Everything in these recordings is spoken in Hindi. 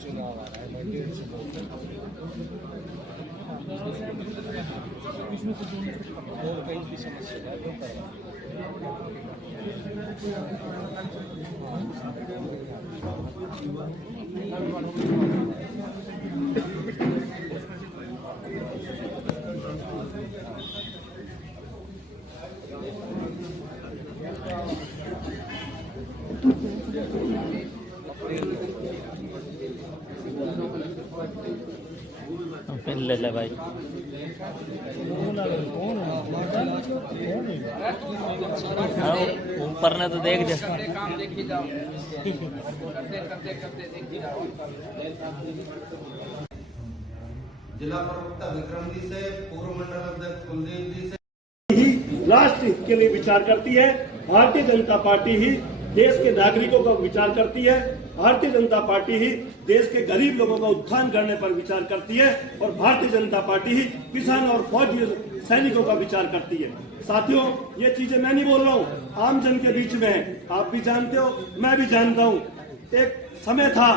चुनाव आ रहा है, मैं 1.5 से और कहीं भी समस्या है तो ले ले भाई। ऊपर ने तो देख दे। काम देखी जाओ करते करते देखी जाओ। जिला प्रवक्ता विक्रम जी से, पूर्व मंडल अध्यक्ष कुलदीप जी से ही राष्ट्र हित के लिए विचार करती है। भारतीय जनता पार्टी ही देश के नागरिकों का विचार करती है। भारतीय जनता पार्टी ही देश के गरीब लोगों का उत्थान करने पर विचार करती है और भारतीय जनता पार्टी ही किसान और फौजी सैनिकों का विचार करती है। साथियों, ये चीजें मैं नहीं बोल रहा हूँ, आम जन के बीच में है। आप भी जानते हो, मैं भी जानता हूँ। एक समय था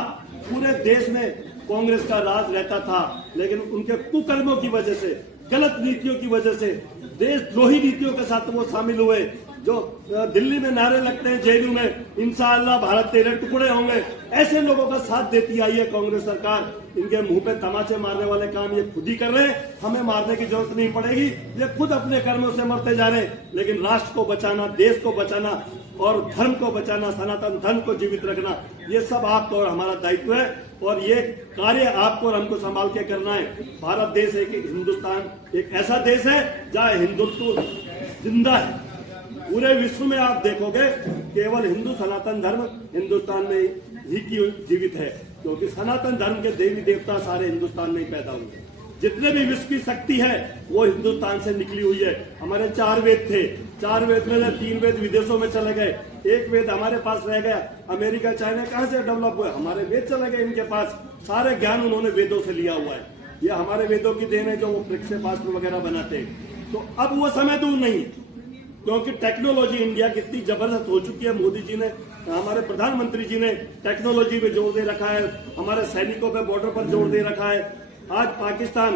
पूरे देश में कांग्रेस का राज रहता था, लेकिन उनके कुकर्मों की वजह से, गलत नीतियों की वजह से, देशद्रोही नीतियों के साथ वो शामिल हुए। जो दिल्ली में नारे लगते हैं जेडीयू में, इंशाअल्लाह भारत तेरे टुकड़े होंगे, ऐसे लोगों का साथ देती आई है कांग्रेस सरकार। इनके मुंह पे तमाचे मारने वाले काम ये खुद ही कर रहे हैं, हमें मारने की जरूरत नहीं पड़ेगी। ये खुद अपने कर्मों से मरते जा रहे हैं, लेकिन राष्ट्र को बचाना, देश को बचाना और धर्म को बचाना, सनातन धर्म को जीवित रखना, ये सब आपको और हमारा दायित्व है और ये कार्य आपको और हमको संभाल के करना है। भारत देश एक हिंदुस्तान एक ऐसा देश है जहाँ हिंदुत्व जिंदा है। पूरे विश्व में आप देखोगे केवल हिंदू सनातन धर्म हिंदुस्तान में ही की जीवित है, क्योंकि सनातन धर्म के देवी देवता सारे हिंदुस्तान में ही पैदा हुए। जितने भी विश्व की शक्ति है वो हिंदुस्तान से निकली हुई है। हमारे 4 वेद थे, 4 वेद में से 3 वेद विदेशों में चले गए, 1 वेद हमारे पास रह गया। अमेरिका चाइना कहाँ से डेवलप हुए? हमारे वेद चले गए इनके पास। सारे ज्ञान उन्होंने वेदों से लिया हुआ है। ये हमारे वेदों की देन है जो वो प्रक्षेपास्त्र वगैरह बनाते हैं। तो अब वो समय दूर नहीं है, क्योंकि टेक्नोलॉजी इंडिया की इतनी जबरदस्त हो चुकी है। मोदी जी ने, हमारे प्रधानमंत्री जी ने टेक्नोलॉजी पे जोर दे रखा है, हमारे सैनिकों पे बॉर्डर पर जोर दे रखा है। आज पाकिस्तान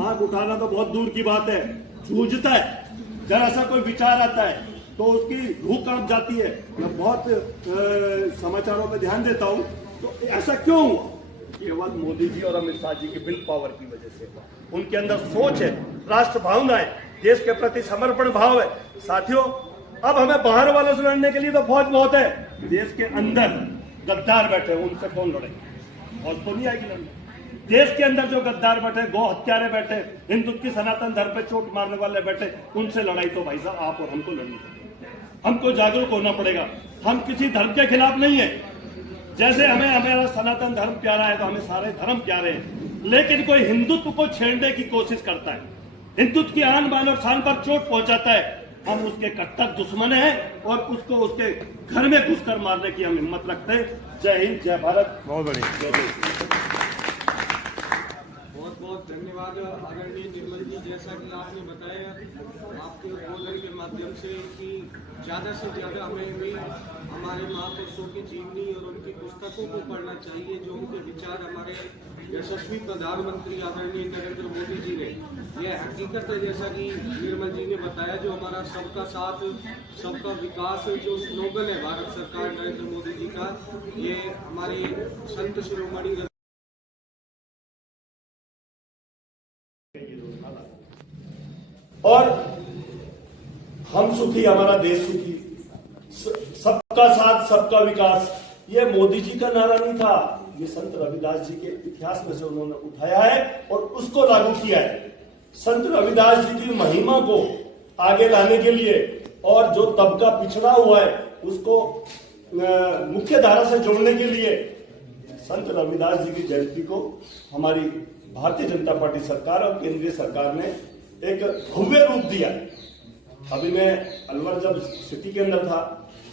आंख उठाना तो बहुत दूर की बात है, जूझता है। जरा सा कोई विचार आता है तो उसकी रूह कांप जाती है। मैं बहुत समाचारों पे ध्यान देता हूँ, तो ऐसा क्यों हुआ? केवल मोदी जी और अमित शाह जी की विल पावर की वजह से। उनके अंदर सोच है, राष्ट्र भावना है, देश के प्रति समर्पण भाव है। साथियों, अब हमें बाहर वालों से लड़ने के लिए तो फौज बहुत है, देश के अंदर गद्दार बैठे हैं, उनसे कौन लड़ेगा? फौज तो नहीं आएगी लड़ने। देश के अंदर जो गद्दार बैठे, गो हत्यारे बैठे, हिंदुत्व की सनातन धर्म पे चोट मारने वाले बैठे, उनसे लड़ाई तो भाई साहब आप और हमको लड़नी पड़ेगी। हमको जागरूक होना पड़ेगा। हम किसी धर्म के खिलाफ नहीं है। जैसे हमें हमारा सनातन धर्म प्यारा है तो हमें सारे धर्म प्यारे हैं, लेकिन कोई हिंदुत्व को छेड़ने की कोशिश करता है, हिंदुत्व की आन बान और शान पर चोट पहुंचाता है, हम उसके कट्टर दुश्मन हैं और उसको उसके घर में घुसकर मारने की हम हिम्मत रखते हैं। जय हिंद, जय भारत। बहुत बढ़िया। बहुत बहुत धन्यवाद आदरणीय निर्मल जी। जैसा कि आपने बताया आपके उद्बोधन के माध्यम से कि ज़्यादा से ज़्यादा हमें भी हमारे महापुरुषों की जीवनी और उनकी पुस्तकों को पढ़ना चाहिए, जो उनके विचार हमारे यशस्वी प्रधानमंत्री आदरणीय नरेंद्र मोदी जी ने, यह हकीकत है जैसा कि निर्मल जी ने बताया, जो हमारा सबका साथ सबका विकास जो स्लोगन है भारत सरकार नरेंद्र मोदी जी का, ये हमारी संत शिरोमणि और हम सुखी हमारा देश सुखी, सबका साथ सबका विकास, ये मोदी जी का नारा नहीं था, ये संत रविदास जी के इतिहास में से उन्होंने उठाया है और उसको लागू किया है। संत रविदास जी की महिमा को आगे लाने के लिए और जो तबका पिछड़ा हुआ है उसको मुख्य धारा से जोड़ने के लिए संत रविदास जी की जयंती को हमारी भारतीय जनता पार्टी सरकार और केंद्रीय सरकार ने एक भव्य रूप दिया। अभी मैं अलवर जब सिटी के अंदर था,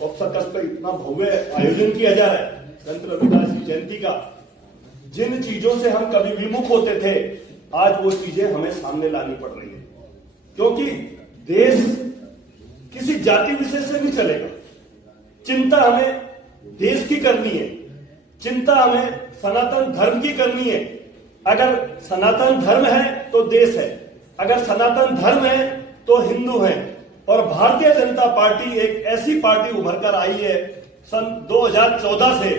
ऑफ सर्कस पे इतना भव्य आयोजन किया जा रहा है संत रविदास की जयंती का। जिन चीजों से हम कभी विमुख होते थे, आज वो चीजें हमें सामने लानी पड़ रही है, क्योंकि देश किसी जाति विशेष से नहीं चलेगा। चिंता हमें देश की करनी है, चिंता हमें सनातन धर्म की करनी है। अगर सनातन धर्म है तो देश है, अगर सनातन धर्म है तो हिंदू है। और भारतीय जनता पार्टी एक ऐसी पार्टी उभर कर आई है सन 2014 से,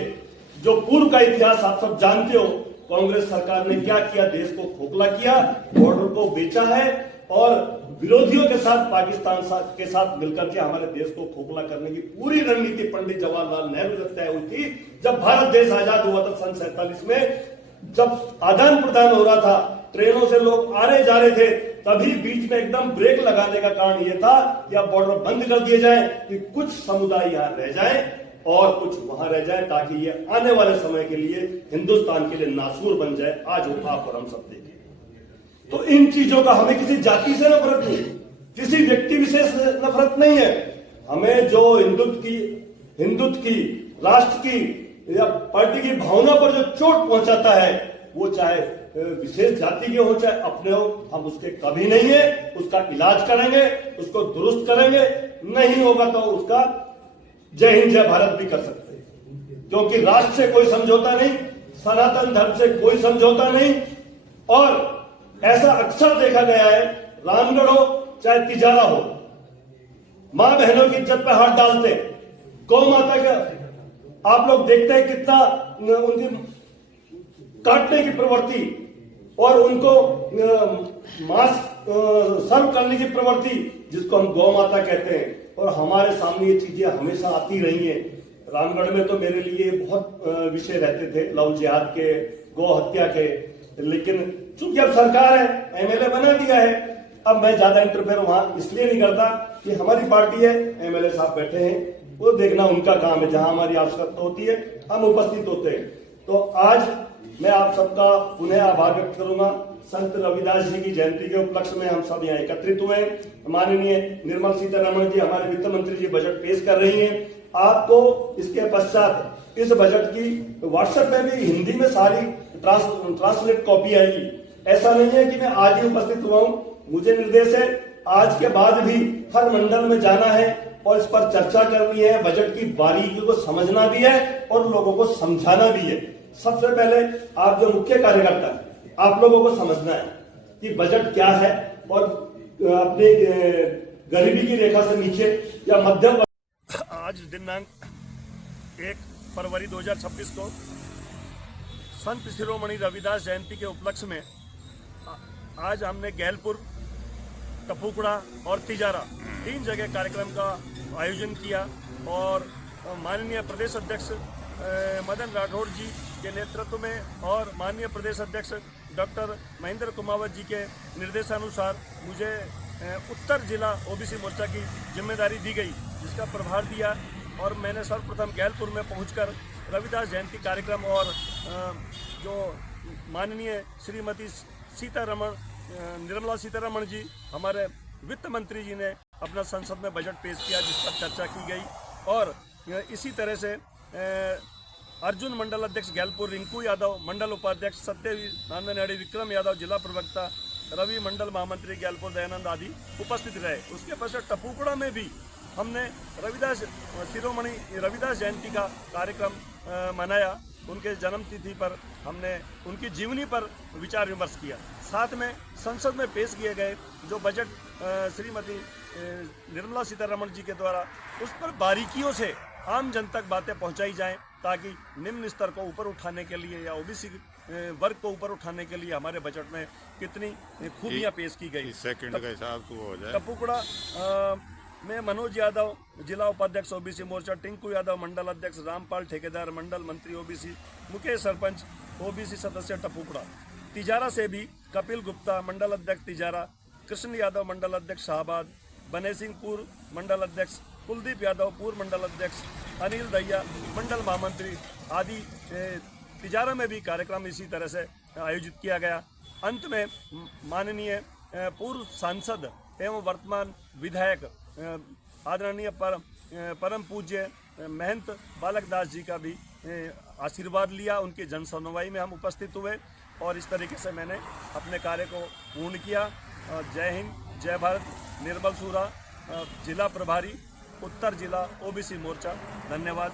जो पूर्व का इतिहास आप सब जानते हो। कांग्रेस सरकार ने क्या किया, देश को खोखला किया, बॉर्डर को बेचा है और विरोधियों के साथ, पाकिस्तान के साथ मिलकर के हमारे देश को खोखला करने की पूरी रणनीति पंडित जवाहरलाल नेहरू से तय हुई थी। जब भारत देश आजाद हुआ था सन 47 में, जब आदान प्रदान हो रहा था, ट्रेनों से लोग आ रहे जा रहे थे, तभी बीच में एकदम ब्रेक लगाने का कारण यह था कि अब बॉर्डर बंद कर दिए जाए कि कुछ समुदाय यहां रह जाए और कुछ वहां रह जाए, ताकि ये आने वाले समय के लिए हिंदुस्तान के लिए नासूर बन जाए। आज वो आप और हम सब देखें तो इन चीजों का हमें किसी जाति से नफरत नहीं, किसी व्यक्ति विशेष से नफरत नहीं है। हमें जो हिंदुत्व की, राष्ट्र की या पार्टी की भावना पर जो चोट पहुंचाता है, वो चाहे विशेष जाति के हो चाहे अपने हो, हम उसके कभी नहीं है। उसका इलाज करेंगे, उसको दुरुस्त करेंगे, नहीं होगा तो उसका जय हिंद जय भारत भी कर सकते हैं, क्योंकि राष्ट्र से कोई समझौता नहीं, सनातन धर्म से कोई समझौता नहीं। और ऐसा अक्सर देखा गया है, रामगढ़ हो चाहे तिजारा हो, मां बहनों की इज्जत पे हाथ डालते, गौ माता का आप लोग देखते हैं कितना उनकी काटने की प्रवृत्ति और उनको मांस सर्व करने की प्रवृत्ति, जिसको हम गौ माता कहते हैं। और हमारे सामने ये चीजें हमेशा आती रही हैं। रामगढ़ में तो मेरे लिए बहुत विषय रहते थे, लव जिहाद के, गौ हत्या के, लेकिन चूंकि अब सरकार है, एमएलए बना दिया है, अब मैं ज्यादा इंटरफेयर वहां इसलिए नहीं करता कि हमारी पार्टी है, एमएलए साहब बैठे हैं, वो देखना उनका काम है। जहां हमारी आवश्यकता होती है हम उपस्थित होते हैं। तो आज मैं आप सबका पुनः आभार व्यक्त करूंगा। संत रविदास जी की जयंती के उपलक्ष्य में हम सब यहाँ एकत्रित हुए। माननीय निर्मला सीतारमण जी, हमारे वित्त मंत्री जी, बजट पेश कर रही हैं। आपको इसके पश्चात इस बजट की व्हाट्सएप में भी हिंदी में सारी ट्रांसलेट कॉपी आएगी। ऐसा नहीं है कि मैं आज ही उपस्थित हुआ हूं, मुझे निर्देश है आज के बाद भी हर मंडल में जाना है और इस पर चर्चा करनी है, बजट की बारीकियों को समझना भी है और लोगों को समझाना भी है। सबसे पहले आप जो मुख्य कार्यकर्ता हैं, आप लोगों को समझना है कि बजट क्या है और अपने गरीबी की रेखा से नीचे या मध्यम। आज दिनांक 1 फरवरी 2026 को संत शिरोमणि रविदास जयंती के उपलक्ष्य में आज हमने गैलपुर, टपुकड़ा और तिजारा 3 जगह कार्यक्रम का आयोजन किया। और माननीय प्रदेश अध्यक्ष मदन राठौड़ जी के नेतृत्व में और माननीय प्रदेश अध्यक्ष डॉक्टर महेंद्र कुमावत जी के निर्देशानुसार मुझे उत्तर जिला ओबीसी मोर्चा की जिम्मेदारी दी गई, जिसका प्रभार दिया। और मैंने सर्वप्रथम गैलपुर में पहुंचकर रविदास जयंती कार्यक्रम और जो माननीय श्रीमती निर्मला सीतारमण जी, हमारे वित्त मंत्री जी ने अपना संसद में बजट पेश किया, जिस पर चर्चा की गई। और इसी तरह से अर्जुन मंडल अध्यक्ष गैलपुर रिंकू यादव, मंडल उपाध्यक्ष सत्यवीर नांदनाड़ी विक्रम यादव, जिला प्रवक्ता रवि, मंडल महामंत्री गैलपुर दयानंद आदि उपस्थित रहे। उसके पश्चात टपुकड़ा में भी हमने शिरोमणि रविदास जयंती का कार्यक्रम मनाया। उनके जन्म तिथि पर हमने उनकी जीवनी पर विचार विमर्श किया। साथ में संसद में पेश किए गए जो बजट श्रीमती निर्मला सीतारमण जी के द्वारा, उस पर बारीकियों से आम जन तक बातें पहुंचाई जाएं, ताकि निम्न स्तर को ऊपर उठाने के लिए या ओबीसी वर्ग को ऊपर उठाने के लिए हमारे बजट में कितनी खूबियां पेश की गई। सेकंड का हिसाब से हो जाए। टपुकड़ा में मनोज यादव, जिला उपाध्यक्ष ओबीसी मोर्चा, टिंकू यादव, मंडल अध्यक्ष, रामपाल ठेकेदार, मंडल मंत्री ओबीसी, मुकेश सरपंच ओबीसी सदस्य टपुकड़ा। तिजारा से भी कपिल गुप्ता, मंडल अध्यक्ष तिजारा, कृष्ण यादव, मंडल अध्यक्ष शाहबाद, बने सिंह पूर्व मंडल अध्यक्ष, कुलदीप यादव पूर्व मंडल अध्यक्ष, अनिल दहिया मंडल महामंत्री आदि। तिजारा में भी कार्यक्रम इसी तरह से आयोजित किया गया। अंत में माननीय पूर्व सांसद एवं वर्तमान विधायक आदरणीय परम पूज्य महंत बालक दास जी का भी आशीर्वाद लिया। उनकी जन सुनवाई में हम उपस्थित हुए और इस तरीके से मैंने अपने कार्य को पूर्ण किया। जय हिंद, जय भारत। निर्मल सूरा, जिला प्रभारी, उत्तर जिला ओबीसी मोर्चा। धन्यवाद।